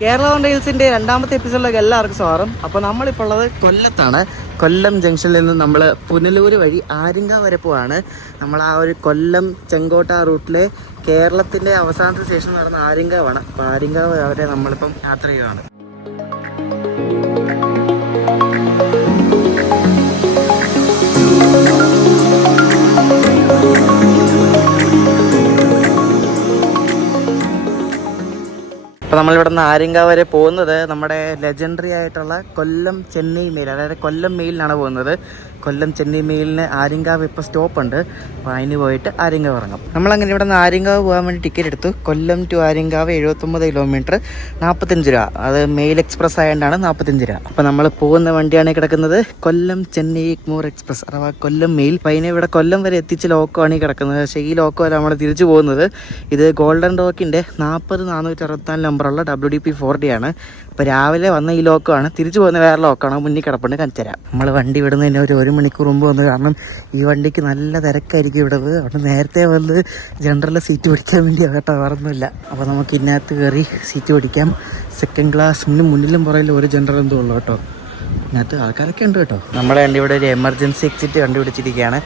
കേരള റീൽസിന്റെ രണ്ടാമത്തെ എപ്പിസോഡിലേക്ക് എല്ലാവർക്കും സ്വാഗതം. അപ്പോൾ നമ്മളിപ്പോൾ ഉള്ളത് കൊല്ലത്താണ്. കൊല്ലം ജംഗ്ഷനിൽ നിന്ന് നമ്മൾ പുനലൂർ വഴി ആര്യങ്കാവ് വരെ പോവാണ്. നമ്മൾ ആ ഒരു കൊല്ലം ചെങ്കോട്ട റൂട്ടിലെ കേരളത്തിന്റെ അവസാനത്തെ സ്റ്റേഷൻ എന്ന് പറയുന്നത് ആര്യങ്കാവാണ്. അപ്പോൾ ആര്യങ്കാവ് വരെ നമ്മളിപ്പം യാത്ര ചെയ്യുകയാണ്. അപ്പോൾ നമ്മളിവിടെ നിന്ന് ആര്യങ്കാവ് വരെ പോകുന്നത് നമ്മുടെ ലെജൻഡറി ആയിട്ടുള്ള കൊല്ലം ചെന്നൈ മെയിൽ, അതായത് കൊല്ലം മെയിലിനാണ് പോകുന്നത്. കൊല്ലം ചെന്നൈ മെയിലിന് ആര്യങ്കാവ് ഇപ്പോൾ സ്റ്റോപ്പുണ്ട്. അപ്പോൾ അതിന് പോയിട്ട് ആര്യങ്കാവ് ഇറങ്ങും. നമ്മളങ്ങനെ ഇവിടെ നിന്ന് ആര്യങ്കാവ് പോകാൻ വേണ്ടി ടിക്കറ്റ് എടുത്തു. കൊല്ലം ടു ആര്യങ്കാവ് 79 കിലോമീറ്റർ, 45 രൂപ. അത് മെയിൽ എക്സ്പ്രസ് ആയതുകൊണ്ടാണ് 45 രൂപ. അപ്പോൾ നമ്മൾ പോകുന്ന വണ്ടിയാണ് കിടക്കുന്നത് കൊല്ലം ചെന്നൈ എഗ്മോർ എക്സ്പ്രസ് അഥവാ കൊല്ലം മെയിൽ. അപ്പോൾ അതിനെ ഇവിടെ കൊല്ലം വരെ എത്തിച്ച ലോക്കമാണ് ഈ കിടക്കുന്നത്. പക്ഷേ ഈ ലോക്കോ അല്ല നമ്മൾ തിരിച്ചു പോകുന്നത്. ഇത് ഗോൾഡൻ ഡോക്കിൻ്റെ 40464 നമ്പറുള്ള WDP-4D ആണ്. അപ്പോൾ രാവിലെ വന്ന ഈ ലോക്കമാണ്. തിരിച്ചു പോകുന്ന വേറെ ലോക്കാണ്, മുന്നിൽ കിടപ്പുണ്ട്, കാണിച്ചു തരാം. നമ്മൾ വണ്ടി വിടുന്നതിന് ഒരു മണിക്കൂർ മുമ്പ് വന്നു. കാരണം ഈ വണ്ടിക്ക് നല്ല തിരക്കായിരിക്കും ഇവിടത്. അവിടെ നേരത്തെ വന്ന് ജനറൽ സീറ്റ് പിടിക്കാൻ വേണ്ടി കേട്ടോ, വേറൊന്നുമില്ല. അപ്പോൾ നമുക്ക് ഇതിനകത്ത് കയറി സീറ്റ് പിടിക്കാം. സെക്കൻഡ് ക്ലാസ് മുന്നിലും പുറകിലും ഒരു ജനറൽ എന്തോ ഉള്ളു കേട്ടോ. ഇതിനകത്ത് ആൾക്കാരൊക്കെ ഉണ്ട് കേട്ടോ. നമ്മുടെ വണ്ടി ഇവിടെ ഒരു എമർജൻസി എക്സിറ്റ് കണ്ടുപിടിച്ചിരിക്കുകയാണ്.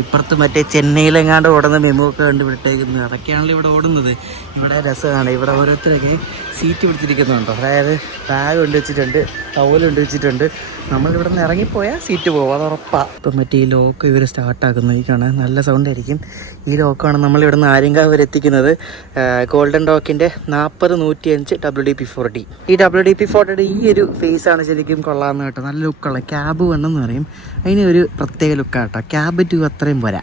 ഇപ്പുറത്ത് മറ്റേ ചെന്നൈയിലെങ്ങാണ്ട് ഓടുന്ന മെമു ഒക്കെ കണ്ടുപിടിട്ടേക്കുന്നത്. അതൊക്കെയാണല്ലോ ഇവിടെ ഓടുന്നത്. ഇവിടെ രസമാണ്. ഇവിടെ ഓരോരുത്തരൊക്കെ സീറ്റ് പിടിച്ചിരിക്കുന്നുണ്ടോ, അതായത് ബാഗ് കൊണ്ട് വെച്ചിട്ടുണ്ട്, ടവൽ കൊണ്ട് വെച്ചിട്ടുണ്ട്. നമ്മളിവിടെ നിന്ന് ഇറങ്ങിപ്പോയാൽ സീറ്റ് പോകും, അത് ഉറപ്പാണ്. ഇപ്പം മറ്റേ ഈ ലോക്ക് ഇവർ സ്റ്റാർട്ടാക്കുന്നത് ഈ കാണാൻ നല്ല സൗണ്ട് ആയിരിക്കും. ഈ ലോക്കാണ് നമ്മളിവിടെ നിന്ന് ആര്യങ്കാവ് വരെ എത്തിക്കുന്നത്. ഗോൾഡൻ ഡോക്കിൻ്റെ 40105 WDP-4D. ഈ WDP-4D ഈ ഒരു ഫേസാണ് ശരിക്കും കൊള്ളാമെന്ന് കേട്ടോ. നല്ല ലുക്കുള്ള ക്യാബ് 1 എന്ന് പറയും. അതിന് ഒരു പ്രത്യേക ലുക്കാണ് കേട്ടോ. ക്യാബ് 2 അത്രയും പോരാ.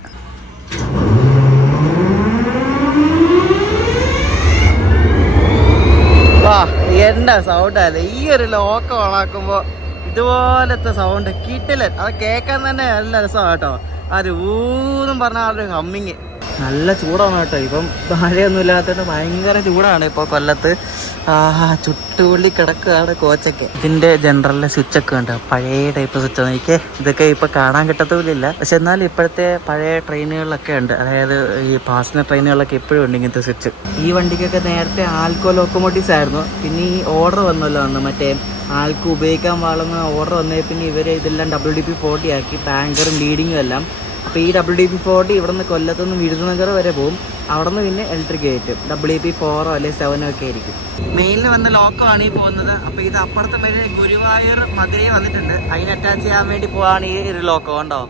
വാ, എന്താ സൗണ്ടല്ലേ ഈ ഒരു ലോക്ക് ഓണാക്കുമ്പോൾ ഇതുപോലത്തെ സൗണ്ട് കിട്ടില്ല. അത് കേൾക്കാൻ തന്നെ നല്ല രസമാണ് കേട്ടോ. ആ ഒരു ഊന്നും പറഞ്ഞാൽ ആ ഒരു ഹമ്മിങ്. നല്ല ചൂടാണ് കേട്ടോ. ഇപ്പം മഴയൊന്നും ഇല്ലാത്തതുകൊണ്ട് ഭയങ്കര ചൂടാണ് ഇപ്പോൾ കൊല്ലത്ത്. ചുട്ടുപൊള്ളി കിടക്കുകയാണ് കോച്ചൊക്കെ. ഇതിൻ്റെ ജനറലിലെ സ്വിച്ചൊക്കെ ഉണ്ട്, പഴയ ടൈപ്പ് സ്വിച്ച്. എനിക്ക് ഇതൊക്കെ ഇപ്പോൾ കാണാൻ കിട്ടത്തുമില്ല. പക്ഷെ എന്നാലും ഇപ്പോഴത്തെ പഴയ ട്രെയിനുകളിലൊക്കെ ഉണ്ട്, അതായത് ഈ പാസഞ്ചർ ട്രെയിനുകളിലൊക്കെ എപ്പോഴും ഉണ്ട് ഇങ്ങനത്തെ സ്വിച്ച്. ഈ വണ്ടിക്കൊക്കെ നേരത്തെ ആൽക്കോ ലോക്കോമോട്ടീവ്സ് ആയിരുന്നു. പിന്നെ ഈ ഓർഡർ വന്നല്ലോ അന്ന്, മറ്റേ ആൾക്ക് ഉപയോഗിക്കാൻ പാടുന്ന ഓർഡർ വന്നേ പിന്നെ ഇവർ ഇതെല്ലാം WDP-4D ആക്കി, ബാങ്കറും ലീഡിങ്ങും എല്ലാം. അപ്പോൾ ഈ WDP-4D ഇവിടെ നിന്ന് കൊല്ലത്തുനിന്ന് വിരുദനഗർ വരെ പോകും. അവിടെ നിന്ന് പിന്നെ ഇലക്ട്രിക് കയറ്റും. WDP-4 അല്ലെങ്കിൽ 7 ഒക്കെ ആയിരിക്കും. മെയിലിൽ വന്ന ലോക്കമാണ് ഈ പോകുന്നത്. അപ്പോൾ ഇത് അപ്പുറത്തെ മെയിലിൽ ഗുരുവായൂർ മധുരൈ വന്നിട്ടുണ്ട്. അതിന് അറ്റാച്ച് ചെയ്യാൻ വേണ്ടി പോവാണ് ഈ ഒരു ലോക്കോ. ഉണ്ടോ,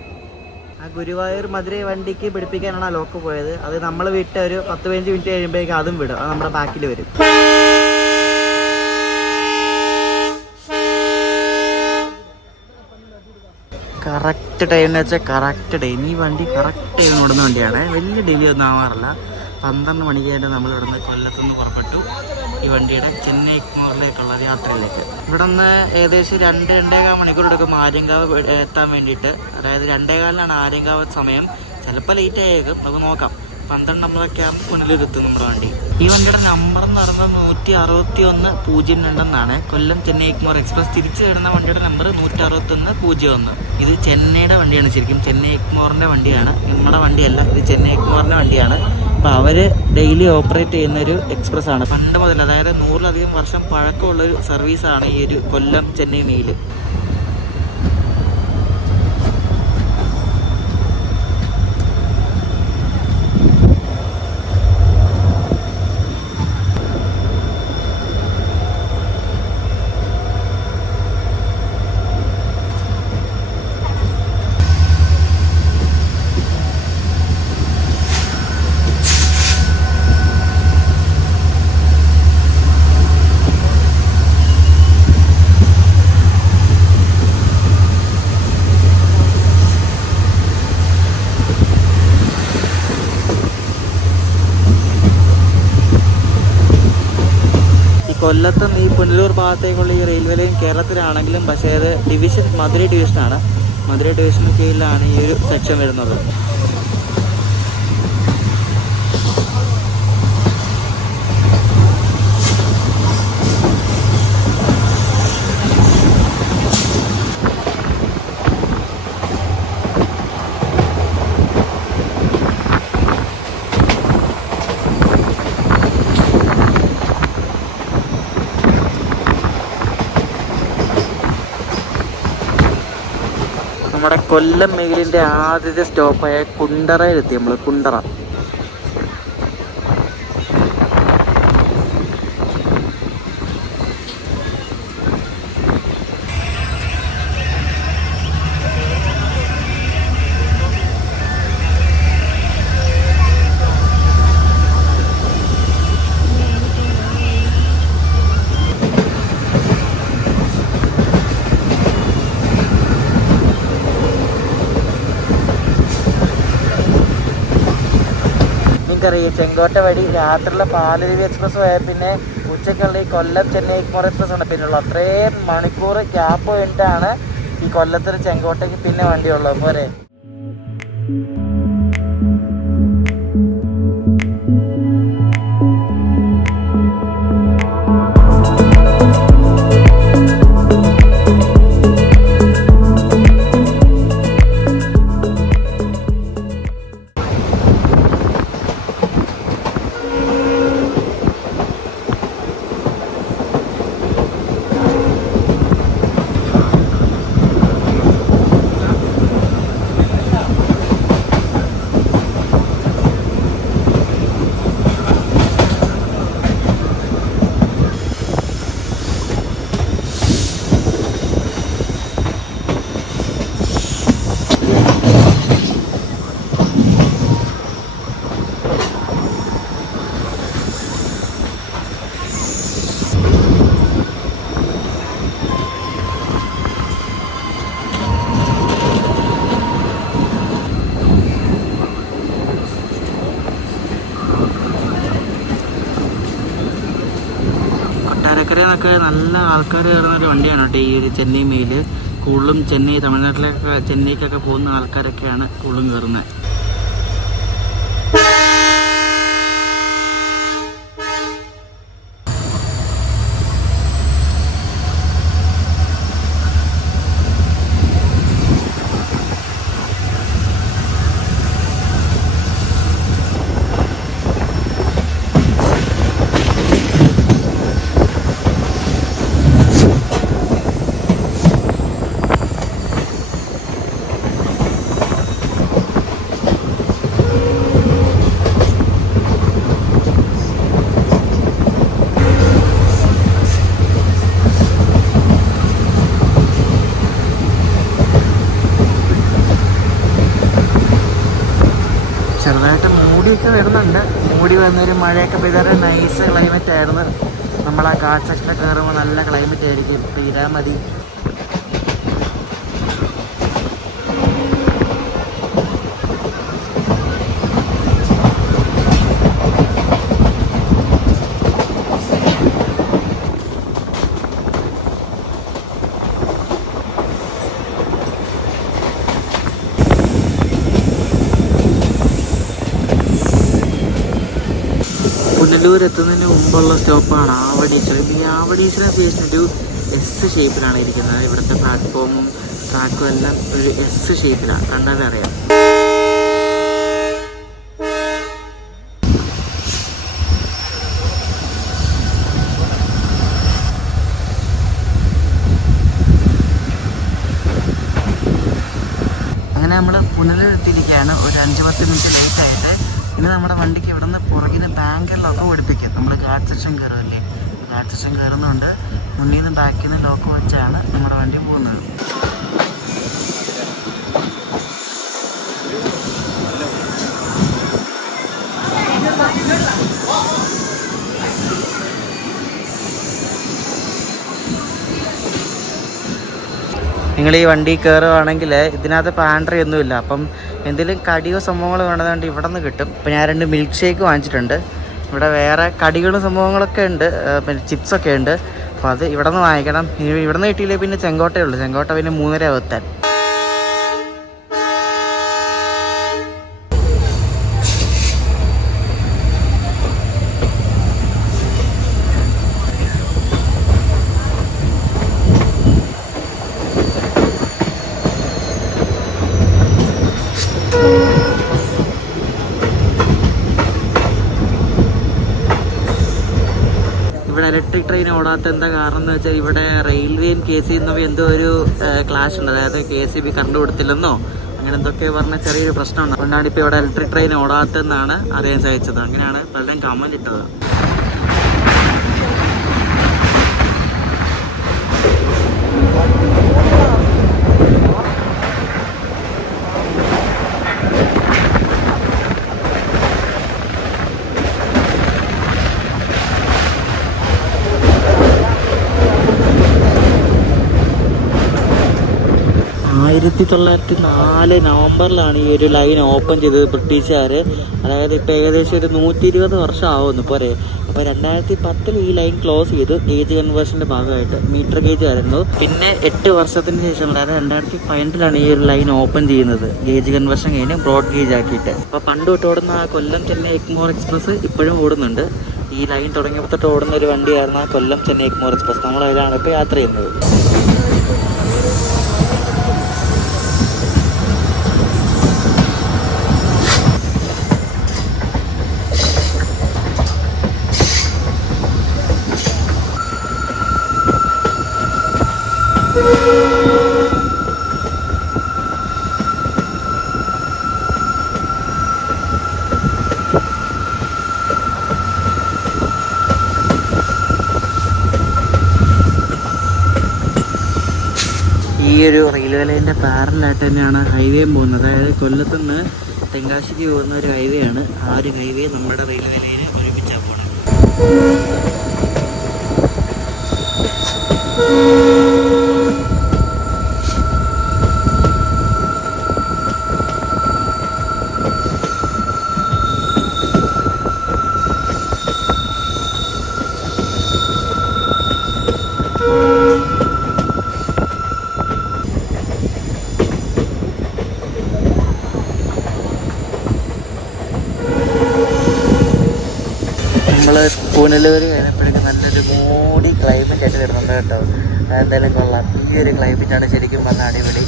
ആ ഗുരുവായൂർ മധുരൈ വണ്ടിക്ക് പിടിപ്പിക്കാനാണ് ആ ലോക്ക് പോയത്. അത് നമ്മൾ വിട്ട് ഒരു 10-15 മിനിറ്റ് കഴിയുമ്പോഴേക്കും അതും വിടും. അത് നമ്മുടെ ബാക്കിൽ വരും. കറക്റ്റ് ടൈമെന്ന് വെച്ചാൽ കറക്റ്റ് ടൈം. ഈ വണ്ടി കറക്റ്റ് ടൈം ഓടുന്ന വണ്ടിയാണ്. വലിയ ഡിലേ ഒന്നും ആവാറില്ല. 12 മണിക്ക് തന്നെ നമ്മൾ ഇവിടെ നിന്ന് കൊല്ലത്തുനിന്ന് പുറപ്പെട്ടു ഈ വണ്ടിയുടെ ചെന്നൈ എഗ്മോറിലേക്കുള്ള യാത്രയിലേക്ക്. ഇവിടെ നിന്ന് ഏകദേശം 2-2.25 മണിക്കൂർ എടുക്കും ആര്യങ്കാവ് എത്താൻ വേണ്ടിയിട്ട്. അതായത് 2:15 ആര്യങ്കാവ് സമയം. ചിലപ്പോൾ ലേറ്റ് ആയേക്കും, നമുക്ക് നോക്കാം. 12 ആകുമ്പോൾ പുനലൂരെത്തും നമ്മുടെ വണ്ടി. ഈ വണ്ടിയുടെ നമ്പർ എന്ന് പറയുന്നത് 16102 കൊല്ലം ചെന്നൈ എഗ്മോർ എക്സ്പ്രസ്. തിരിച്ചു വരുന്ന വണ്ടിയുടെ നമ്പർ 16101. ഇത് ചെന്നൈയുടെ വണ്ടിയാണ്, ശരിക്കും ചെന്നൈ എഗ്മോറിൻ്റെ വണ്ടിയാണ്, നമ്മുടെ വണ്ടിയല്ല. ഇത് ചെന്നൈ എഗ്മോറിൻ്റെ വണ്ടിയാണ്. അപ്പോൾ അവർ ഡെയിലി ഓപ്പറേറ്റ് ചെയ്യുന്നൊരു എക്സ്പ്രസ് ആണ്. പണ്ട് മുതൽ, അതായത് 100-ലധികം വർഷം പഴക്കമുള്ളൊരു സർവീസാണ് ഈ ഒരു കൊല്ലം ചെന്നൈ മെയിൽ. കൊല്ലത്തും ഈ പുനലൂർ ഭാഗത്തേക്കുള്ള ഈ റെയിൽവേ ലൈൻ കേരളത്തിലാണെങ്കിലും, പക്ഷേ അത് ഡിവിഷൻ മധുരൈ ഡിവിഷനാണ്. മധുരൈ ഡിവിഷന് കീഴിലാണ് ഈ ഒരു സെക്ഷൻ വരുന്നത്. നമ്മുടെ കൊല്ലം മെയിലിൻ്റെ ആദ്യത്തെ സ്റ്റോപ്പായ കുണ്ടറയിലെത്തി നമ്മൾ. കുണ്ടറ നിങ്ങൾക്കറിയാം ചെങ്കോട്ട വഴി രാത്രിയിലെ പാലരുവി എക്സ്പ്രസ് പോയാൽ പിന്നെ ഉച്ചക്കുള്ള ഈ കൊല്ലം ചെന്നൈ എഗ്മോർ എക്സ്പ്രസ് ആണ് പിന്നെയുള്ളൂ. അത്രയും മണിക്കൂർ ഗ്യാപ്പ് കഴിഞ്ഞിട്ടാണ് ഈ കൊല്ലത്തിന് ചെങ്കോട്ടയ്ക്ക് പിന്നെ വണ്ടിയുള്ളത് പോരെ. കൊട്ടാരക്കരയിൽ നല്ല ആൾക്കാർ കയറുന്നൊരു വണ്ടിയാണ് കേട്ടോ ഈ ഒരു ചെന്നൈ മെയിൽ. കൂടുതലും ചെന്നൈ തമിഴ്നാട്ടിലൊക്കെ ചെന്നൈക്കൊക്കെ പോകുന്ന ആൾക്കാരൊക്കെയാണ് കൂടുതലും കയറുന്നത്. ചെറുതായിട്ട് മൂടിയൊക്കെ വരുന്നുണ്ട്. മൂടി വന്നൊരു മഴയൊക്കെ പെയ്തൊരു നൈസ് ക്ലൈമറ്റ് ആയിരുന്നു. നമ്മൾ ആ ഗാർഡ് സെക്ഷനിൽ കയറുമ്പോൾ നല്ല ക്ലൈമറ്റ് ആയിരിക്കും. പെയ്താൽ മതി. പുനലൂർ എത്തുന്നതിന് മുമ്പുള്ള സ്റ്റോപ്പാണ് ആവടീശ്വരം. ഈ ആവടീശ്വരം സ്റ്റേഷൻ ഒരു എസ് ഷേപ്പിലാണ് ഇരിക്കുന്നത്. ഇവിടുത്തെ പ്ലാറ്റ്ഫോമും ട്രാക്കും എല്ലാം ഒരു എസ് ഷേപ്പിലാണ്, കണ്ടാലേ അറിയാം. അങ്ങനെ നമ്മൾ പുനലൂർ എത്തിയിരിക്കുകയാണ്. ഒരു 5-10 മിനിറ്റ് ലേറ്റായിട്ട്. ഇനി നമ്മുടെ വണ്ടിക്ക് ഇവിടെ നിന്ന് പുറകിന് ബാങ്കർ ലോക്ക് പഠിപ്പിക്കും. നമ്മൾ ഗാർഡ് സെക്ഷൻ കയറുമല്ലേ, ഗാർഡ് സെക്ഷൻ കയറുന്നുണ്ട്. മുന്നിൽ നിന്ന് ബാക്കിൽ നിന്ന് ലോക്ക് വെച്ചാണ് നമ്മുടെ വണ്ടി പോകുന്നത്. നിങ്ങൾ ഈ വണ്ടി കയറുകയാണെങ്കിൽ ഇതിനകത്ത് പാൻട്രി ഒന്നുമില്ല. അപ്പം എന്തെങ്കിലും കടിയോ സംഭവങ്ങളോ വേണ്ടതുകൊണ്ട് ഇവിടെ നിന്ന് കിട്ടും. ഇപ്പം ഞാൻ 2 മിൽക്ക് ഷേക്ക് വാങ്ങിച്ചിട്ടുണ്ട്. ഇവിടെ വേറെ കടികളും സംഭവങ്ങളൊക്കെ ഉണ്ട്, പിന്നെ ചിപ്സൊക്കെ ഉണ്ട്. അപ്പോൾ അത് ഇവിടെ നിന്ന് വാങ്ങിക്കണം. ഇവിടെ നിന്ന് കിട്ടിയില്ലേ പിന്നെ ചെങ്കോട്ടയേ ഉള്ളൂ. ചെങ്കോട്ട പിന്നെ 3:30 എത്താൻ. ഇവിടെ ഇലക്ട്രിക് ട്രെയിൻ ഓടാത്ത എന്താ കാരണം എന്ന് വെച്ചാൽ ഇവിടെ റെയിൽവേയും KCB തമ്മിൽ എന്തോ ഒരു ക്ലാഷ് ഉണ്ട്. അതായത് KCB കറണ്ട് കൊടുത്തില്ലെന്നോ അങ്ങനെ എന്തൊക്കെ പറഞ്ഞ ചെറിയൊരു പ്രശ്നമുണ്ട്. അതുകൊണ്ടാണ് ഇപ്പോൾ ഇവിടെ ഇലക്ട്രിക് ട്രെയിൻ ഓടാത്തതെന്നാണ് അറിയാൻ സാധിച്ചത്. അങ്ങനെയാണ് പലരും കമന്റ് ഇട്ടത്. 1904 നവംബറിലാണ് ഈ ഒരു ലൈൻ ഓപ്പൺ ചെയ്തത് ബ്രിട്ടീഷുകാർ. അതായത് ഇപ്പോൾ ഏകദേശം ഒരു 120 വർഷം ആവുന്നു പോരെ. അപ്പോൾ 2010 ഈ ലൈൻ ക്ലോസ് ചെയ്തു. ഗേജ് കൺവേർഷൻ്റെ ഭാഗമായിട്ട് മീറ്റർ ഗേജ് ആയിരുന്നു. പിന്നെ 8 വർഷത്തിന് ശേഷം അതായത് 2015 ഈ ഒരു ലൈൻ ഓപ്പൺ ചെയ്യുന്നത്. ഗേജ് കൺവേർഷൻ കഴിഞ്ഞ് ബ്രോഡ് ഗേജ് ആക്കിയിട്ട്. അപ്പോൾ പണ്ട് തൊട്ട് ഓടുന്ന ആ കൊല്ലം ചെന്നൈ എഗ്മോർ എക്സ്പ്രസ് ഇപ്പോഴും ഓടുന്നുണ്ട്. ഈ ലൈൻ തുടങ്ങിയപ്പോൾ തൊട്ട് ഓടുന്ന ഒരു വണ്ടിയായിരുന്നു ആ കൊല്ലം ചെന്നൈ എഗ്മോർ എക്സ്പ്രസ്. നമ്മൾ അതിലാണ് ഇപ്പോൾ യാത്ര ചെയ്യുന്നത്. ഈ ഒരു റെയിൽവേ ലൈനിൻ്റെ പാരലായിട്ട് തന്നെയാണ് ഹൈവേയും പോകുന്നത്. അതായത് കൊല്ലത്തുനിന്ന് തെങ്കാശിക്ക് പോകുന്ന ഒരു ഹൈവേ ആണ്. ആ ഒരു ഹൈവേ നമ്മുടെ റെയിൽവേ ലൈന് ഒരുമിച്ചാണ് പോകുന്നത്. നമ്മൾ പുനലൂർ കഴിഞ്ഞപ്പോഴേക്കും നല്ലൊരു മൂടി ക്ലൈമറ്റ് ആയിട്ട് വരുന്നുണ്ട് കേട്ടോ. എന്തായാലും കൊള്ളാം. ഈ ഒരു ക്ലൈമറ്റാണ് ശരിക്കും പറഞ്ഞാൽ അടിപൊളി.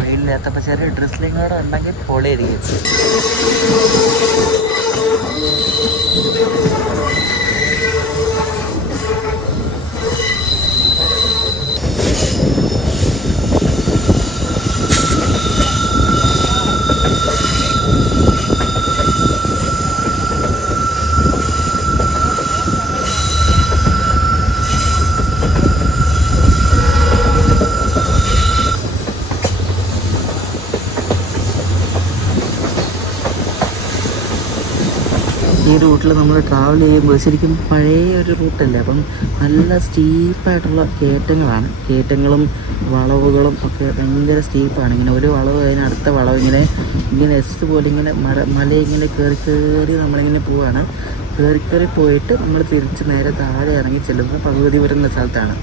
വെയിലില്ലാത്തപ്പോൾ ചെറിയ ഡ്രിസ്ലിംഗ് കൂടെ ഉണ്ടെങ്കിൽ പൊളിയായിരിക്കും. ഈ റൂട്ടിൽ നമ്മൾ ട്രാവൽ ചെയ്യുമ്പോൾ ശരിക്കും പഴയ ഒരു റൂട്ടല്ലേ. അപ്പം നല്ല സ്റ്റീപ്പായിട്ടുള്ള കയറ്റങ്ങളും വളവുകളും ഒക്കെ ഭയങ്കര സ്റ്റീപ്പാണ്. ഇങ്ങനെ ഒരു വളവ് കഴിഞ്ഞ് അടുത്ത വളവ് ഇങ്ങനെ എസ് പോലെ ഇങ്ങനെ മല ഇങ്ങനെ കയറി നമ്മളിങ്ങനെ പോവുകയാണ്. കയറി പോയിട്ട് നമ്മൾ തിരിച്ച് നേരെ താഴെ ഇറങ്ങി ചെല്ലുന്നത് ഭഗവതിപുരം എന്ന സ്ഥലത്താണ്,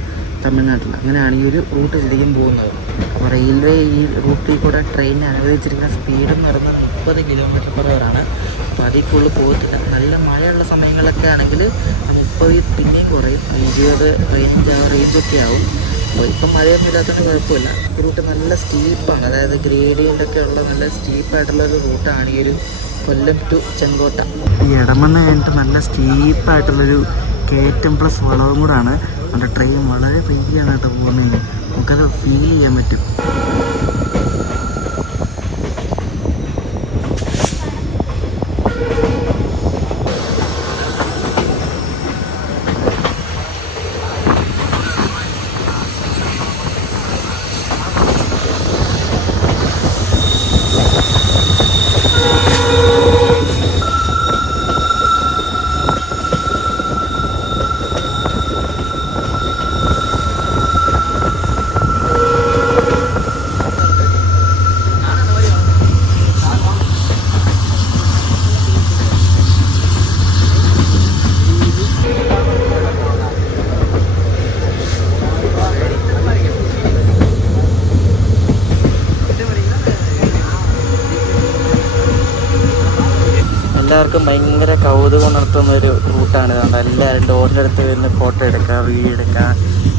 തമിഴ്നാട്ടിൽ. അങ്ങനെയാണ് ഈ ഒരു റൂട്ട് ശരിക്കും പോകുന്നത്. അപ്പോൾ റെയിൽവേ ഈ റൂട്ടിൽ കൂടെ ട്രെയിനിന് അനുവദിച്ചിരിക്കുന്ന സ്പീഡ് എന്ന് പറയുന്നത് 30 km/h. അപ്പോൾ അതിൽ കൂടുതൽ പോകത്തില്ല. നല്ല മഴയുള്ള സമയങ്ങളിലൊക്കെ ആണെങ്കിൽ 30 പിന്നെയും കുറയും, 20 റേഞ്ചൊക്കെ ആവും. അപ്പോൾ ഇപ്പം മഴയൊന്നും ഇല്ലാത്തതുകൊണ്ട് കുഴപ്പമില്ല. ഈ റൂട്ട് നല്ല സ്റ്റീപ്പാണ്. അതായത് ഗ്രേഡിയൻ്റൊക്കെ ഉള്ള നല്ല സ്റ്റീപ്പായിട്ടുള്ളൊരു റൂട്ടാണ് ഈ ഒരു കൊല്ലം ടു ചെങ്കോട്ട. ഈ ഇടമണ്ണ കഴിഞ്ഞിട്ട് നല്ല സ്റ്റീപ്പായിട്ടുള്ളൊരു കയറ്റം പ്ലസ് വളവും കൂടാണ്. നമ്മുടെ ട്രെയിൻ വളരെ ഫ്രീയാണ് കേട്ടോ പോകുന്നത്. നമുക്കത് ഫീൽ ചെയ്യാൻ പറ്റും. എല്ലാവർക്കും ഭയങ്കര കൗതുകം ഉണർത്തുന്ന ഒരു റൂട്ടാണ്. ഇതുകൊണ്ട് എല്ലാവരും ഡോറിൻ്റെ അടുത്ത് നിന്ന് ഫോട്ടോ എടുക്കുക, വീഡിയോ എടുക്കുക.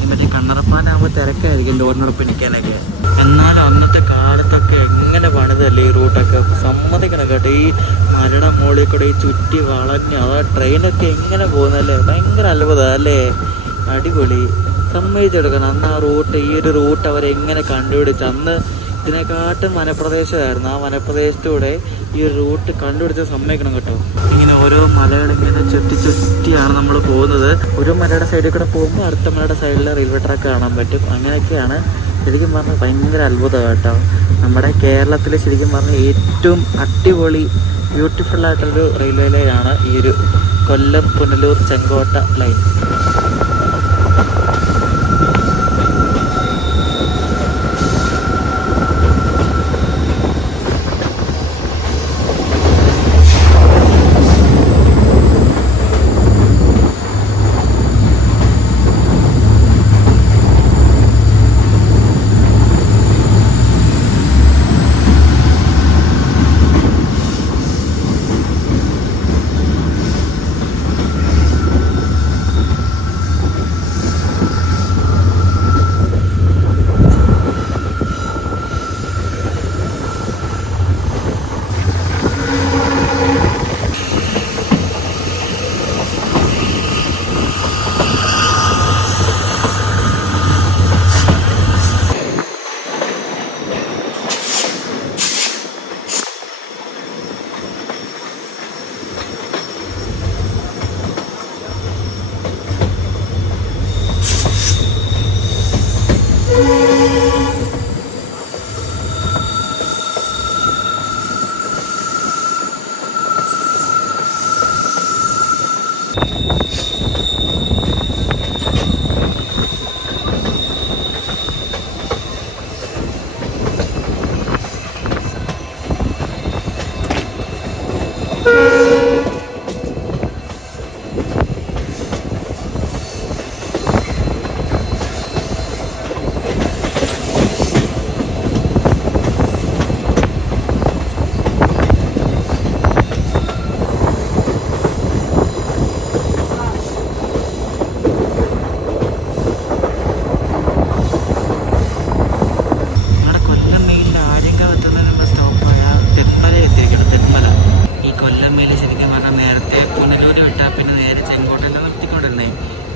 മറ്റേ കണ്ണറപ്പാനാകുമ്പോൾ തിരക്കായിരിക്കും ഡോറിനടുപ്പ് നിൽക്കാനൊക്കെ. എന്നാലും അന്നത്തെ കാലത്തൊക്കെ എങ്ങനെ പണിതല്ലേ ഈ റൂട്ടൊക്കെ, സമ്മതിക്കണം കേട്ടോ. ഈ മരയുടെ മുകളിൽ കൂടെ ഈ ചുറ്റി വളഞ്ഞ് അതാ ട്രെയിനൊക്കെ എങ്ങനെ പോകുന്നല്ലേ, ഭയങ്കര അത്ഭുതം അല്ലേ, അടിപൊളി. സമ്മതിച്ചെടുക്കണം അന്ന് ആ റൂട്ട്, ഈ ഒരു റൂട്ട് അവരെങ്ങനെ കണ്ടുപിടിച്ച്. അന്ന് ഇതിനെക്കാട്ടും വനപ്രദേശമായിരുന്നു. ആ വനപ്രദേശത്തൂടെ ഈ ഒരു റൂട്ട് കണ്ടുപിടിച്ച് സമ്മതിക്കണം കേട്ടോ. ഇങ്ങനെ ഓരോ മലകളിങ്ങനെ ചുറ്റി ചുറ്റിയാണ് നമ്മൾ പോകുന്നത്. ഒരു മലയുടെ സൈഡിൽ കൂടെ പോകുമ്പോൾ അടുത്ത മലയുടെ സൈഡിൽ റെയിൽവേ ട്രാക്ക് കാണാൻ പറ്റും. അങ്ങനെയൊക്കെയാണ്. ശരിക്കും പറഞ്ഞാൽ ഭയങ്കര അത്ഭുതമാണ് കേട്ടോ. നമ്മുടെ കേരളത്തിൽ ശരിക്കും പറഞ്ഞാൽ ഏറ്റവും അടിപൊളി ബ്യൂട്ടിഫുള്ളായിട്ടൊരു റെയിൽവേ ലൈനാണ് ഈ ഒരു കൊല്ലം പുനലൂർ ചെങ്കോട്ട ലൈൻ.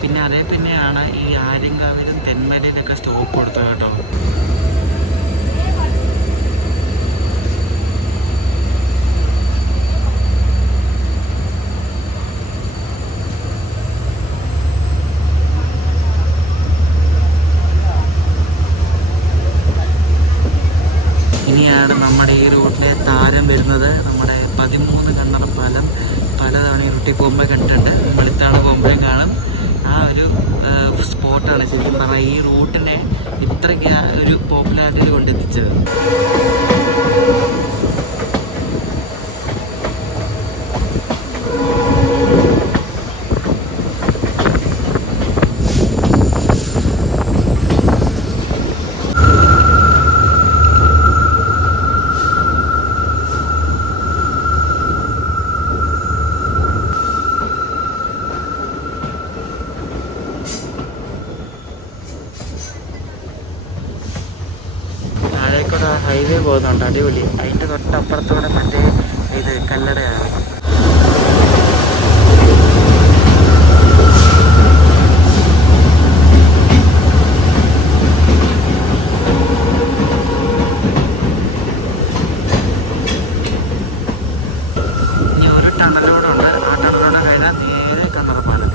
പിന്നെ അതേ പിന്നെയാണ് ഈ ആര്യങ്കാവിലും തെന്മലയിലൊക്കെ സ്റ്റോപ്പ് കൊടുത്തത് കേട്ടോ. ഇനിയാണ് നമ്മുടെ ഈ റൂട്ടിലെ താരം വരുന്നത്. നമ്മുടെ 13 കണ്ണറ പാലം പലതവണ ഈ റൂട്ടിൽ പോകുമ്പോൾ കണ്ടിട്ടുണ്ട്. വെളുത്താണ പോകുമ്പോഴും കാണും. ആ ഒരു സ്പോട്ടാണ് ശരിക്കും പറഞ്ഞാൽ ഈ റൂട്ടിനെ ഇത്രയ്ക്ക് ഒരു പോപ്പുലാരിറ്റിയിൽ കൊണ്ടെത്തിച്ചത്. ഹൈവേ പോകുന്നുണ്ട്, അടിപൊളി. അതിൻ്റെ തൊട്ടപ്പുറത്തൂടെ മറ്റേ ഇത് കല്ലടയാണ്. ഇനി ഒരു ടണലോടുണ്ട്. ആ ടണലോടെ കഴിഞ്ഞാൽ നേരെ കണ്ണറപ്പാലം.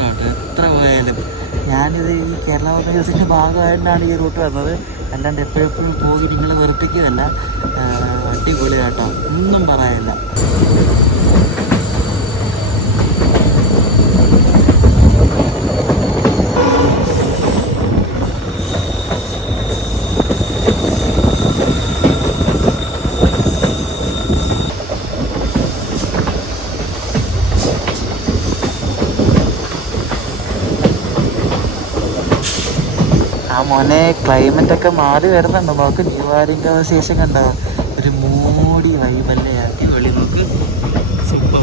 കേട്ടോ എത്ര പോയാലും. ഞാനിത് ഈ കേരള ഹോട്ടൽസിൻ്റെ ഭാഗമായിട്ടാണ് ഈ റൂട്ട് വന്നത്, അല്ലാണ്ട് എപ്പോഴെപ്പോഴും പോയി നിങ്ങൾ വെറുപ്പിക്കുകയല്ല. അടിപൊളി കേട്ടോ, ഒന്നും പറയാനില്ല. ആ മോനെ ക്ലൈമറ്റൊക്കെ മാറി വരുന്നുണ്ട്. നോക്ക് ന്യൂ ആരിങ്കാവ് സ്റ്റേഷൻ കണ്ടോ, ഒരു മൂടി വൈബല്ലേ, അടിപൊളി. നോക്ക് സൂപ്പർ.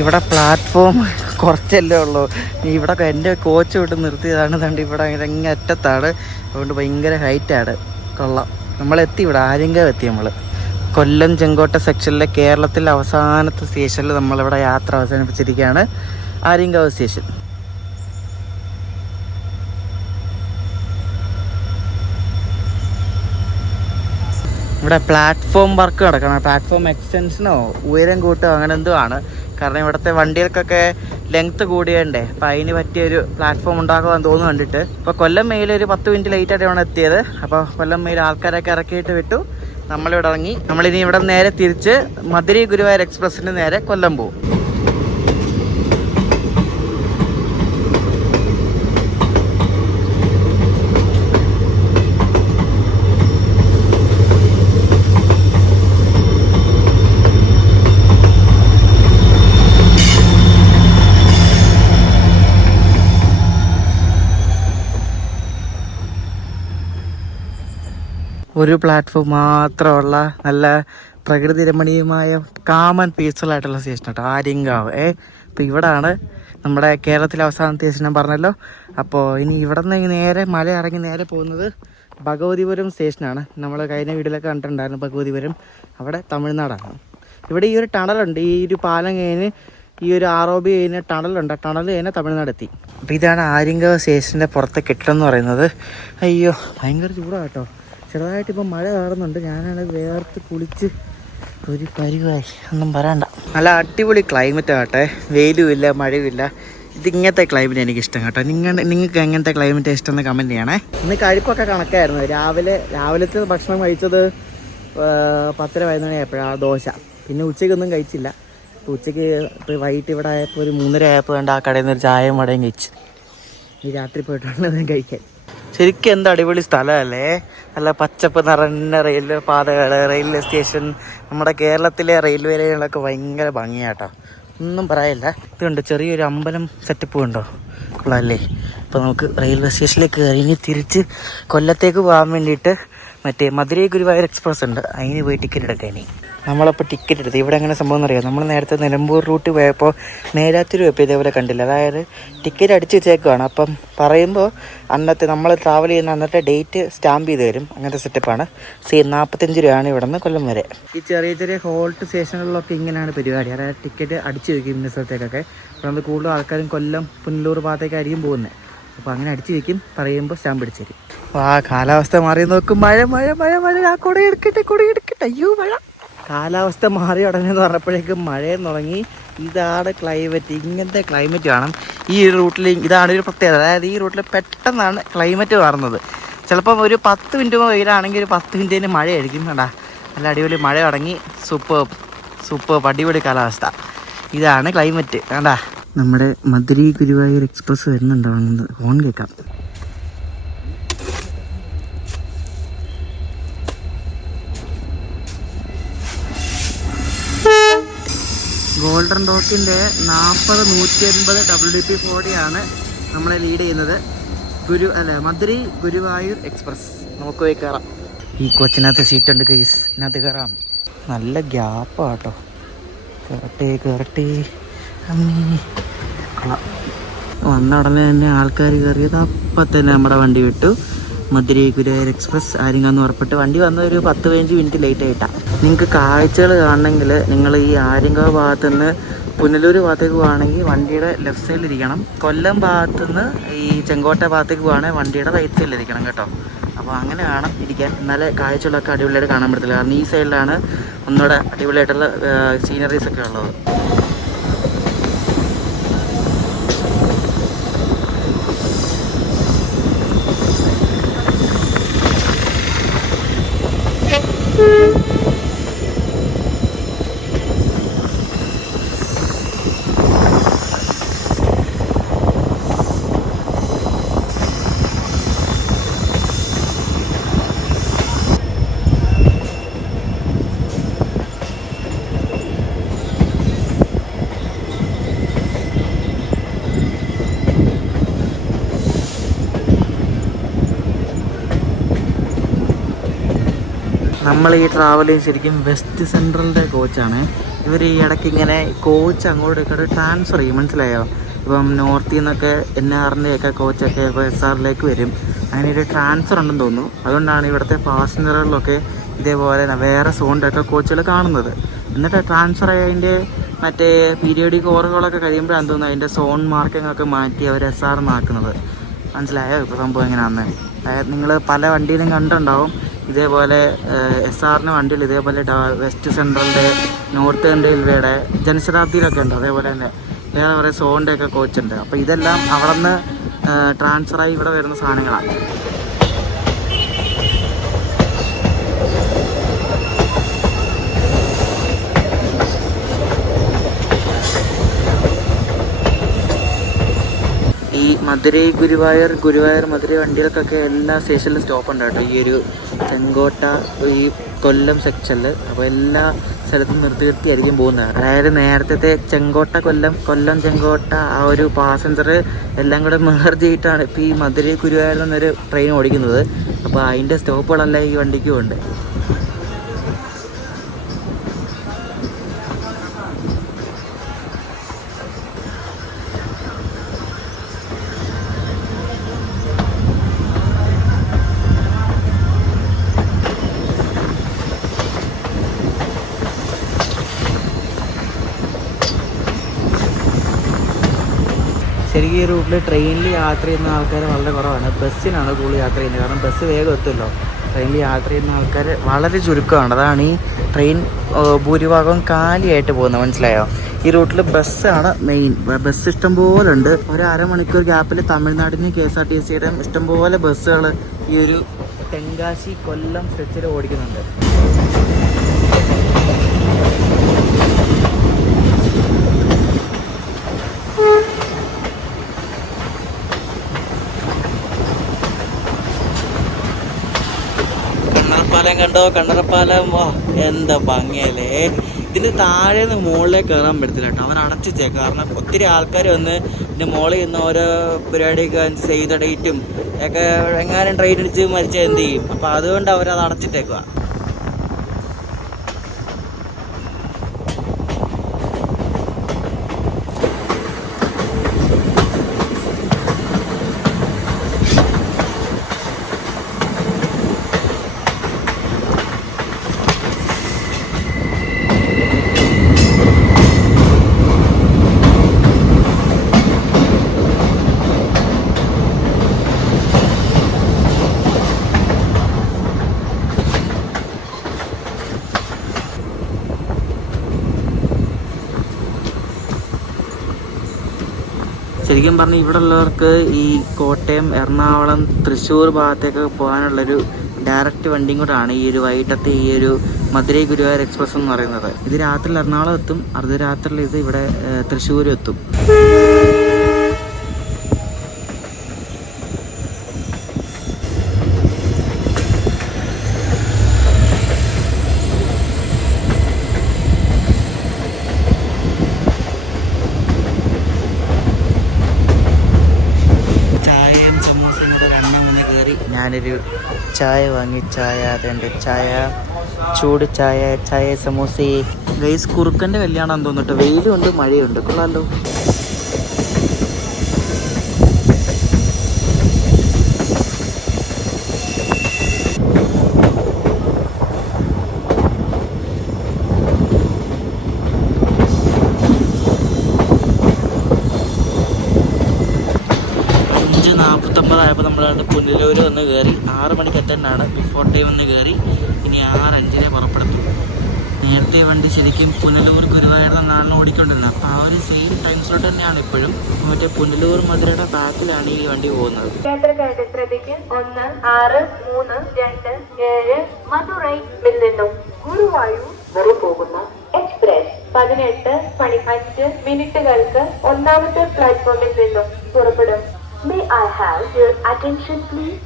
ഇവിടെ പ്ലാറ്റ്ഫോം കുറച്ചല്ലേ ഉള്ളൂ. ഇവിടെ എൻ്റെ കോച്ച് വിട്ട് നിർത്തിയതാണ്. കണ്ട് ഇവിടെ അങ്ങ് അറ്റത്താണ്, അതുകൊണ്ട് ഭയങ്കര ഹൈറ്റാണ്. കൊള്ളാം. നമ്മളെത്തി, ഇവിടെ ആര്യങ്കാവ് എത്തി. നമ്മൾ കൊല്ലം ചെങ്കോട്ട സെക്ഷനിലെ കേരളത്തിലെ അവസാനത്തെ സ്റ്റേഷനിൽ നമ്മളിവിടെ യാത്ര അവസാനിപ്പിച്ചിരിക്കുകയാണ്. ആര്യങ്കാവ് സ്റ്റേഷൻ. ഇവിടെ പ്ലാറ്റ്ഫോം വർക്ക് നടക്കണം. പ്ലാറ്റ്ഫോം എക്സ്റ്റൻഷനോ ഉയരം കൂട്ടോ അങ്ങനെ എന്തോ ആണ്. കാരണം ഇവിടുത്തെ വണ്ടികൾക്കൊക്കെ ലെങ്ത്ത് കൂടിയണ്ടേ, അപ്പം അതിന് പറ്റിയൊരു പ്ലാറ്റ്ഫോം ഉണ്ടാക്കുമെന്ന് തോന്നുന്നു കണ്ടിട്ട്. ഇപ്പോൾ കൊല്ലം മെയിൽ ഒരു 10 മിനിറ്റ് ലേറ്റായിട്ടാണ് എത്തിയത്. അപ്പോൾ കൊല്ലം മെയിൽ ആൾക്കാരൊക്കെ ഇറക്കിയിട്ട് വിട്ടു. നമ്മളിവിടെ ഇറങ്ങി. നമ്മളിനി ഇവിടെ നേരെ തിരിച്ച് മധുരൈ ഗുരുവായൂർ എക്സ്പ്രസ്സിന് നേരെ കൊല്ലം പോകും. ഒരു പ്ലാറ്റ്ഫോം മാത്രമുള്ള നല്ല പ്രകൃതി രമണീയമായ കാമൻ പീസ്ഫുൾ ആയിട്ടുള്ള സ്റ്റേഷൻ കേട്ടോ, ആര്യങ്കാവ്. അപ്പോൾ ഇവിടാണ് നമ്മുടെ കേരളത്തിലെ അവസാനത്തെ സ്റ്റേഷൻ ഞാൻ പറഞ്ഞല്ലോ. അപ്പോൾ ഇനി ഇവിടെ നിന്ന് നേരെ മല ഇറങ്ങി നേരെ പോകുന്നത് ഭഗവതിപുരം സ്റ്റേഷനാണ്. നമ്മൾ കഴിഞ്ഞ വീട്ടിലൊക്കെ കണ്ടിട്ടുണ്ടായിരുന്നു ഭഗവതിപുരം, അവിടെ തമിഴ്നാടാണ്. ഇവിടെ ഈ ഒരു ടണലുണ്ട്, ഈ ഒരു പാലം കഴിഞ്ഞ് ഈ ഒരു ROB കഴിഞ്ഞ ടണലുണ്ട്. ടണൽ കഴിഞ്ഞാൽ തമിഴ്നാട് എത്തി. അപ്പോൾ ഇതാണ് ആര്യങ്കാവ് സ്റ്റേഷൻ്റെ പുറത്തെ കെട്ടിടം എന്ന് പറയുന്നത്. അയ്യോ ഭയങ്കര ചൂടാണ് കേട്ടോ. ചെറുതായിട്ടിപ്പോൾ മഴ കയറുന്നുണ്ട്. ഞാനാണ് വേർത്ത് കുളിച്ച് ഒരു പരിവായി, ഒന്നും പറയണ്ട. നല്ല അടിപൊളി ക്ലൈമറ്റ് ആകട്ടെ, വെയിലുമില്ല മഴയുമില്ല. ഇതിങ്ങനത്തെ ക്ലൈമറ്റ് എനിക്കിഷ്ടം കേട്ടോ. നിങ്ങൾക്ക് എങ്ങനത്തെ ക്ലൈമറ്റ് ഇഷ്ടമെന്ന് കമൻറ്റ് ചെയ്യണേ. ഇന്ന് കഴിപ്പൊക്കെ കണക്കായിരുന്നു. രാവിലത്തെ ഭക്ഷണം കഴിച്ചത് 10:11 ആയപ്പോഴാണ് ദോശ. പിന്നെ ഉച്ചയ്ക്കൊന്നും കഴിച്ചില്ല. അപ്പോൾ ഉച്ചയ്ക്ക് ഇപ്പോൾ വൈകിട്ട് ഇവിടെ ആയപ്പോൾ ഒരു 3:30 ആയപ്പോൾ കണ്ട് ആ കടയിൽ നിന്ന് ഒരു ചായയും വടയും കഴിച്ച്. ഈ രാത്രി പോയിട്ടാണ് കഴിക്കാൻ. ശരിക്കും എന്താ അടിപൊളി സ്ഥലമല്ലേ, നല്ല പച്ചപ്പ് നിറഞ്ഞ റെയിൽവേ പാതകൾ, റെയിൽവേ സ്റ്റേഷൻ. നമ്മുടെ കേരളത്തിലെ റെയിൽവേ ലൈനുകളൊക്കെ ഭയങ്കര ഭംഗിയാട്ടോ, ഒന്നും പറയില്ല. ഇതുണ്ട് ചെറിയൊരു അമ്പലം സെറ്റപ്പ് ഉണ്ടോ, കൊള്ളാമല്ലേ. അപ്പോൾ നമുക്ക് റെയിൽവേ സ്റ്റേഷനിലേക്ക് കഴിഞ്ഞ് തിരിച്ച് കൊല്ലത്തേക്ക് പോകാൻ വേണ്ടിയിട്ട് മറ്റേ മധുരൈ ഗുരുവായൂർ എക്സ്പ്രസ് ഉണ്ട്, അതിന് പോയി ടിക്കറ്റ് എടുക്കാൻ. ഇനി നമ്മളപ്പോൾ ടിക്കറ്റ് എടുത്ത് ഇവിടെ അങ്ങനെ സംഭവം എന്നറിയാം. നമ്മൾ നേരത്തെ നിലമ്പൂർ റൂട്ട് പോയപ്പോൾ മേലാറ്റൂർ പോയപ്പോൾ ഇതേപോലെ കണ്ടില്ല. അതായത് ടിക്കറ്റ് അടിച്ച് വെച്ചേക്കുവാണ്. അപ്പം പറയുമ്പോൾ അന്നത്തെ നമ്മൾ ട്രാവൽ ചെയ്യുന്ന അന്നത്തെ ഡേറ്റ് സ്റ്റാമ്പ് ചെയ്ത് തരും. അങ്ങനത്തെ സെറ്റപ്പാണ്. 45 രൂപയാണ് ഇവിടെ നിന്ന് കൊല്ലം വരെ. ഈ ചെറിയ ചെറിയ ഹോൾട്ട് സ്റ്റേഷനുകളിലൊക്കെ ഇങ്ങനെയാണ് പരിപാടി. അതായത് ടിക്കറ്റ് അടിച്ച് വയ്ക്കും ഇന്ന സ്ഥലത്തേക്കൊക്കെ. അപ്പോൾ നമ്മൾ കൂടുതൽ ആൾക്കാരും കൊല്ലം പുനലൂർ ഭാഗത്തേക്കായിരിക്കും പോകുന്നത്. അപ്പോൾ അങ്ങനെ അടിച്ച് വയ്ക്കും, പറയുമ്പോൾ സ്റ്റാമ്പ് അടിച്ച് തരും. ആ കാലാവസ്ഥ മാറി നോക്കും. മഴ മഴ മഴ മഴ. ആ കൊട എടുക്കട്ടെ. അയ്യോ മഴ. കാലാവസ്ഥ മാറി ഉടനെ എന്ന് പറഞ്ഞപ്പോഴേക്കും മഴയും തുടങ്ങി. ഇതാണ് ക്ലൈമറ്റ്. ഇങ്ങനത്തെ ക്ലൈമറ്റ് വേണം ഈ റൂട്ടിൽ. ഇതാണ് ഒരു പ്രത്യേകത. അതായത് ഈ റൂട്ടിൽ പെട്ടെന്നാണ് ക്ലൈമറ്റ് മാറുന്നത്. ചിലപ്പം ഒരു 10 മിനിറ്റ് വെയിലാണെങ്കിൽ ഒരു 10 മിനിറ്റിന് മഴയായിരിക്കും. കണ്ടാ നല്ല അടിപൊളി മഴ തുടങ്ങി. സൂപ്പർ അടിപൊളി കാലാവസ്ഥ. ഇതാണ് ക്ലൈമറ്റ്. കണ്ടാ നമ്മുടെ മധുരൈ ഗുരുവായൂർ എക്സ്പ്രസ് വരുന്നുണ്ടാവുന്നത്. ഫോൺ കേൾക്കാം. ഗോൾഡൻ റോക്കിൻ്റെ 40-180 WDP40 ആണ് നമ്മളെ ലീഡ് ചെയ്യുന്നത്. മധുരൈ ഗുരുവായൂർ എക്സ്പ്രസ്. നമുക്ക് പോയി കയറാം. ഈ കൊച്ചിനകത്ത് സീറ്റുണ്ട് ഗൈസ്, ഇതിനകത്ത് കയറാം. നല്ല ഗ്യാപ്പാട്ടോ. കയറട്ടെ അമ്മേ. വന്ന ഉടനെ തന്നെ ആൾക്കാർ കയറിയത് അപ്പം തന്നെ നമ്മുടെ വണ്ടി വിട്ടു. മധുരൈ ഗുരുവായൂർ എക്സ്പ്രസ് ആര്യങ്കാന്ന് പുറപ്പെട്ട് വണ്ടി വന്ന ഒരു 10-15 മിനിറ്റ് ലേറ്റ് ആയിട്ടാണ്. നിങ്ങൾക്ക് കാഴ്ചകൾ കാണണമെങ്കിൽ നിങ്ങൾ ഈ ആര്യങ്കാവ് ഭാഗത്തു നിന്ന് പുനലൂർ ഭാഗത്തേക്ക് പോകുകയാണെങ്കിൽ വണ്ടിയുടെ ലെഫ്റ്റ് സൈഡിലിരിക്കണം. കൊല്ലം ഭാഗത്തുനിന്ന് ഈ ചെങ്കോട്ട ഭാഗത്തേക്ക് പോകുകയാണെങ്കിൽ വണ്ടിയുടെ റൈറ്റ് സൈഡിലിരിക്കണം കേട്ടോ. അപ്പോൾ അങ്ങനെ വേണം ഇരിക്കാൻ, എന്നാലേ കാഴ്ചകളൊക്കെ അടിപൊളിയായിട്ട് കാണാൻ പറ്റത്തില്ല. കാരണം ഈ സൈഡിലാണ് ഒന്നുകൂടെ അടിപൊളിയായിട്ടുള്ള സീനറീസൊക്കെ ഉള്ളത്. നമ്മൾ ഈ ട്രാവലിംഗ് ശരിക്കും വെസ്റ്റ് സെൻട്രലിൻ്റെ കോച്ചാണ്. ഇവർ ഈ ഇടയ്ക്ക് ഇങ്ങനെ കോച്ച് അങ്ങോട്ട് ഇങ്ങോട്ട് ട്രാൻസ്ഫർ ചെയ്യും, മനസ്സിലായോ? ഇപ്പം നോർത്തിൽ നിന്നൊക്കെ NRൻ്റെ കോച്ചൊക്കെ ഇപ്പോൾ SRലേക്ക് വരും. അങ്ങനെ ഒരു ട്രാൻസ്ഫർ ഉണ്ടെന്ന് തോന്നുന്നു. അതുകൊണ്ടാണ് ഇവിടുത്തെ പാസഞ്ചറുകളിലൊക്കെ ഇതേപോലെ വേറെ സോണിൻ്റെയൊക്കെ കോച്ചുകൾ കാണുന്നത്. എന്നിട്ട് ട്രാൻസ്ഫർ ആയി അതിൻ്റെ മറ്റേ പീരിയോഡിക് ഓവറുകളൊക്കെ കഴിയുമ്പോഴാണ് തോന്നുന്നു അതിൻ്റെ സോൺ മാർക്കിംഗ് ഒക്കെ മാറ്റി അവർ SR ആക്കുന്നത്. മനസ്സിലായോ ഇപ്പോൾ സംഭവം എങ്ങനെയാണെന്ന്? അതായത് നിങ്ങൾ പല വണ്ടിയിലും കണ്ടിട്ടുണ്ടാവും ഇതേപോലെ SRൻ്റെ വണ്ടിയിൽ ഇതേപോലെ വെസ്റ്റ് സെൻട്രലിൻ്റെ, നോർത്ത് റെയിൽവേയുടെ, ജനശതാബ്ദിയിലൊക്കെ ഉണ്ട്. അതേപോലെ തന്നെ വേറെ കുറേ സോണിൻ്റെയൊക്കെ കോച്ചുണ്ട്. അപ്പോൾ ഇതെല്ലാം അവിടെ നിന്ന് ട്രാൻസ്ഫറായി ഇവിടെ വരുന്ന സാധനങ്ങളാണ്. ഈ മധുരൈ ഗുരുവായൂർ മധുരൈ വണ്ടികൾക്കൊക്കെ എല്ലാ സ്റ്റേഷനിലും സ്റ്റോപ്പ് ഉണ്ട് കേട്ടോ. ഈ ഒരു ചെങ്കോട്ട, ഈ കൊല്ലം സെക്ഷനിൽ. അപ്പോൾ എല്ലാ സ്ഥലത്തും നിർത്തിയായിരിക്കും പോകുന്നത്. അതായത് നേരത്തെ ചെങ്കോട്ട കൊല്ലം ചെങ്കോട്ട ആ ഒരു പാസഞ്ചർ എല്ലാം കൂടെ മെർജ് ചെയ്തിട്ടാണ് ഇപ്പോൾ ഈ മധുരൈ ഗുരുവായൂരിൽ നിന്നൊരു ട്രെയിൻ ഓടിക്കുന്നത്. അപ്പോൾ അതിൻ്റെ സ്റ്റോപ്പുകളെല്ലാം ഈ വണ്ടിക്കും ഉണ്ട്. ശരിക്കും ഈ റൂട്ടിൽ ട്രെയിനിൽ യാത്ര ചെയ്യുന്ന ആൾക്കാർ വളരെ കുറവാണ്. ബസ്സിനാണ് കൂടുതൽ യാത്ര ചെയ്യുന്നത്. കാരണം ബസ് വേഗം എത്തുമല്ലോ. ട്രെയിനിൽ യാത്ര ചെയ്യുന്ന ആൾക്കാർ വളരെ ചുരുക്കമാണ്. അതാണ് ഈ ട്രെയിൻ ഭൂരിഭാഗം കാലിയായിട്ട് പോകുന്നത്, മനസ്സിലായോ? ഈ റൂട്ടിൽ ബസ്സാണ് മെയിൻ. ബസ് ഇഷ്ടംപോലെ ഉണ്ട്. ഒരു അരമണിക്കൂർ ഗ്യാപ്പിൽ തമിഴ്നാടിനും KSRTCയുടെ ഇഷ്ടംപോലെ ബസ്സുകൾ ഈ ഒരു തെങ്കാശി കൊല്ലം സ്ട്രെച്ചിൽ ഓടിക്കുന്നുണ്ട്. കണ്ണറപ്പാലം കണ്ടോ? കണ്ണറപ്പാലം എന്താ ഭംഗിയല്ലേ! ഇതിന് താഴെ നിന്ന് മുകളിലേക്ക് കയറാൻ പറ്റത്തില്ല കേട്ടോ. അവൻ അടച്ചിട്ടേക്കും. കാരണം ഒത്തിരി ആൾക്കാർ വന്ന് ഇതിൻ്റെ മുകളിൽ നിന്ന് ഓരോ പരിപാടിയൊക്കെ ചെയ്ത ഡേറ്റും ഒക്കെ എങ്ങാനും ട്രെയിൻ അടിച്ച് മരിച്ചാൽ എന്ത് ചെയ്യും? അപ്പോൾ അതുകൊണ്ട് അവരത് അടച്ചിട്ടേക്കുക. ശരിക്കും പറഞ്ഞാൽ ഇവിടെ ഉള്ളവർക്ക് ഈ കോട്ടയം, എറണാകുളം, തൃശ്ശൂർ ഭാഗത്തേക്ക് പോകാനുള്ളൊരു ഡയറക്റ്റ് വണ്ടിയും കൂടാണ് ഈ ഒരു വൈകിട്ടത്തെ ഈ ഒരു മധുരൈ ഗുരുവായൂർ എക്സ്പ്രസ് എന്ന് പറയുന്നത്. ഇത് രാത്രിയിൽ എറണാകുളം എത്തും, അർദ്ധരാത്രിയിൽ ഇത് ഇവിടെ തൃശ്ശൂരും എത്തും. ഞാനൊരു ചായ വാങ്ങി. ചായ അതുണ്ട്, ചായ ചൂട് ചായ, ചായ സമൂസ. ഗൈസ് കുറുക്കൻ്റെ കല്യാണം തോന്നിട്ട്. വെയിലുണ്ട് മഴയുണ്ട്, കൊള്ളാമല്ലോ. ആയപ്പോൾ നമ്മളാണ് പുനലൂർ വന്ന് കയറി. 6 മണിക്ക് അറ്റൻഡാണ്, ബിഫോർ ടൈം വന്ന് കയറി. ഇനി 6:05 പുറപ്പെടുത്തും. നേരത്തെ വണ്ടി ശരിക്കും പുനലൂർ ഗുരുവായൂർ എന്നാണ് ഓടിക്കൊണ്ടിരുന്നത്. അപ്പോൾ ആ ഒരു സെയിം ടൈം സ്ലോട്ട് തന്നെയാണ് ഇപ്പോഴും. മറ്റേ പുനലൂർ മധുരയുടെ ബാക്കിലാണ് ഈ വണ്ടി പോകുന്നത്. യാത്രക്കാരുടെ ശ്രദ്ധയ്ക്ക് 1, 6, 3, 2, 7 മധുരൈ നിന്നും ഗുരുവായൂർ വരെ പോകുന്ന എക്സ്പ്രസ് 18:5 മിനിറ്റുകൾക്ക് 1ാമത്തെ പ്ലാറ്റ്ഫോമിൽ നിന്നും പുറപ്പെടും. May I have your attention please?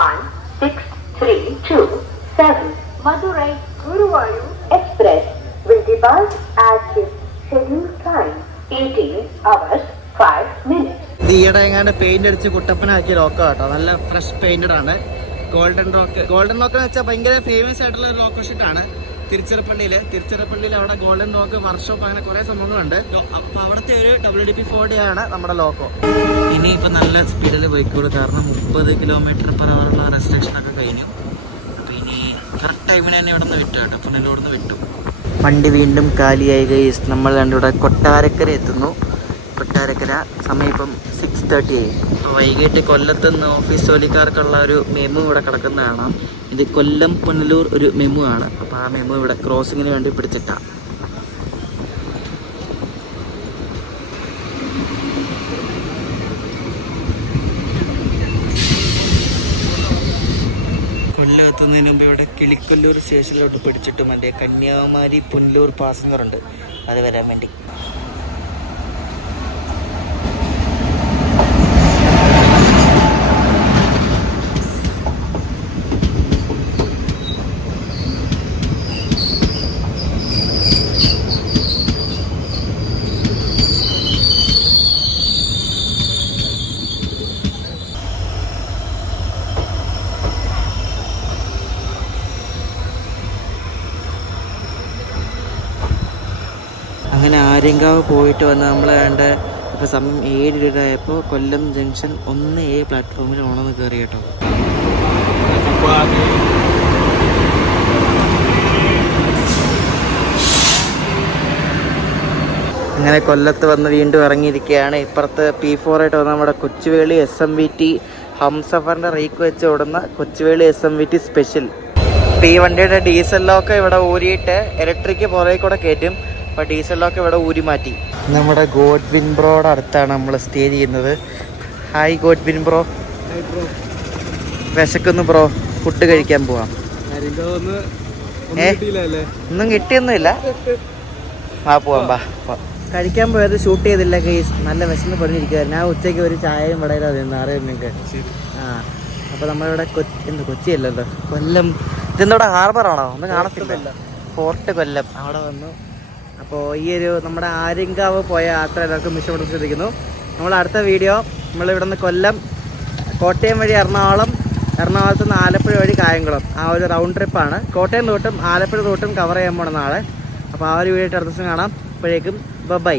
16327 Madurai Guruvayur Express will depart at its scheduled time 18 hours 5 minutes. ഈയിടെ എങ്ങാണ്ട് പെയിന്റ് അടിച്ച് കുട്ടപ്പനാക്കിയ ലോക്ക കേട്ടോ. നല്ല ഫ്രഷ് പെയിന്റഡ് ആണ്. ഗോൾഡൻ റോക്ക് എന്ന് വെച്ചാൽ ഭയങ്കര ഫേമസ് ആയിട്ടുള്ള ഒരു ലോക്കോ ഷീറ്റാണ്. തിരുച്ചിറപ്പള്ളിയിൽ അവിടെ ഗോൾഡൻ റോക്ക് വർക്ക്ഷോപ്പ് അങ്ങനെ കുറേ സംഭവങ്ങളുണ്ട്. അപ്പോൾ അവിടുത്തെ ഒരു WD-40 ആണ് നമ്മുടെ ലോക്കോ. ഇനിയിപ്പോൾ നല്ല സ്പീഡിൽ പോയിക്കോളൂ, കാരണം 30 km/h റെസ്ട്രിക്ഷൻ ഒക്കെ കഴിഞ്ഞു. അപ്പോൾ ഇനി കറക്റ്റ് ടൈമിന് തന്നെ ഇവിടെ നിന്ന് വിട്ടു കേട്ടോ, പുനലൂർ നിന്ന് വിട്ടു. വണ്ടി വീണ്ടും കാലിയായി ഗൈസ്. നമ്മൾ രണ്ടിവിടെ കൊട്ടാരക്കര എത്തുന്നു. കൊട്ടാരക്കര സമയം ഇപ്പം 6:30 ആയി. അപ്പോൾ വൈകിട്ട് കൊല്ലത്തുനിന്ന് ഓഫീസ് ജോലിക്കാർക്കുള്ള ഒരു മെമു ഇവിടെ കിടക്കുന്നതാണ്. ഇത് കൊല്ലം പുനലൂർ ഒരു മെമു ആണ്. അപ്പോൾ ആ മെമു ഇവിടെ ക്രോസിങ്ങിന് വേണ്ടി പിടിച്ചിട്ടാണ്. കൊല്ലം എത്തുന്നതിന് മുമ്പ് ഇവിടെ കിളിക്കൊല്ലൂർ സ്റ്റേഷനിലോട്ട് പിടിച്ചിട്ട് മറ്റേ കന്യാകുമാരി പുനലൂർ പാസഞ്ചർ ഉണ്ട്, അത് വരാൻ വേണ്ടി. അങ്ങനെ ആര്യങ്കാവ് പോയിട്ട് വന്ന് നമ്മൾ വേണ്ട ഇപ്പോൾ സമയം 7 ആയപ്പോൾ കൊല്ലം ജംഗ്ഷൻ 1A പ്ലാറ്റ്ഫോമിൽ ഓണമെന്ന് കയറി കേട്ടോ. അങ്ങനെ കൊല്ലത്ത് വന്ന് വീണ്ടും ഇറങ്ങിയിരിക്കുകയാണ്. ഇപ്പുറത്ത് P4 ആയിട്ട് വന്ന നമ്മുടെ കൊച്ചുവേളി SMVT ഹംസഫറിൻ്റെ റേക്ക് വെച്ച് ഓടുന്ന കൊച്ചുവേളി SMVT സ്പെഷ്യൽ. ഇപ്പോൾ ഈ വണ്ടിയുടെ ഡീസലിലൊക്കെ ഇവിടെ ഊരിയിട്ട് ഇലക്ട്രിക് പുറകെ കൂടെ കയറ്റും. അപ്പോൾ ഡീസലിലൊക്കെ ഇവിടെ ഊരി മാറ്റി. നമ്മുടെ ഗോഡ്വിൻ ബ്രോയുടെ അടുത്താണ് നമ്മൾ സ്റ്റേ ചെയ്യുന്നത്. Hi Godwin bro. വിശക്കുന്നു ബ്രോ, ഫുഡ് കഴിക്കാൻ പോവാം. ഒന്നും കിട്ടിയൊന്നുമില്ല. പോവാം ബാ. കഴിക്കാൻ പോയത് ഷൂട്ട് ചെയ്തില്ല ഗൈസ്. നല്ല വിശന്ന് പറഞ്ഞിരിക്കുവായിരുന്നു. ഞാൻ ഉച്ചയ്ക്ക് ഒരു ചായയും വടയിലും അതെന്ന് അറിയാം നിങ്ങൾക്ക്. അപ്പോൾ നമ്മളിവിടെ കൊച്ചി അല്ലല്ലോ, കൊല്ലം. ഇതെന്തോടെ ഹാർബറാണോ? ഒന്നും കാണത്തില്ല. ഫോർട്ട് കൊല്ലം അവിടെ വന്നു. അപ്പോൾ ഈ ഒരു നമ്മുടെ ആര്യങ്കാവ് പോയ യാത്ര എല്ലാവർക്കും ഇഷ്ടപ്പെട്ടു ശ്രദ്ധിക്കുന്നു. നമ്മൾ അടുത്ത വീഡിയോ നമ്മളിവിടെ നിന്ന് കൊല്ലം, കോട്ടയം വഴി എറണാകുളം, എറണാകുളത്ത് നിന്ന് ആലപ്പുഴ വഴി കായംകുളം, ആ ഒരു റൗണ്ട് ട്രിപ്പാണ്. കോട്ടയം റൂട്ടും ആലപ്പുഴ റൂട്ടും കവർ ചെയ്യാൻ പോണ നാളെ. അപ്പോൾ ആ ഒരു വീഡിയോ അടുത്ത ദിവസം കാണാം. അപ്പോഴേക്കും ബൈ.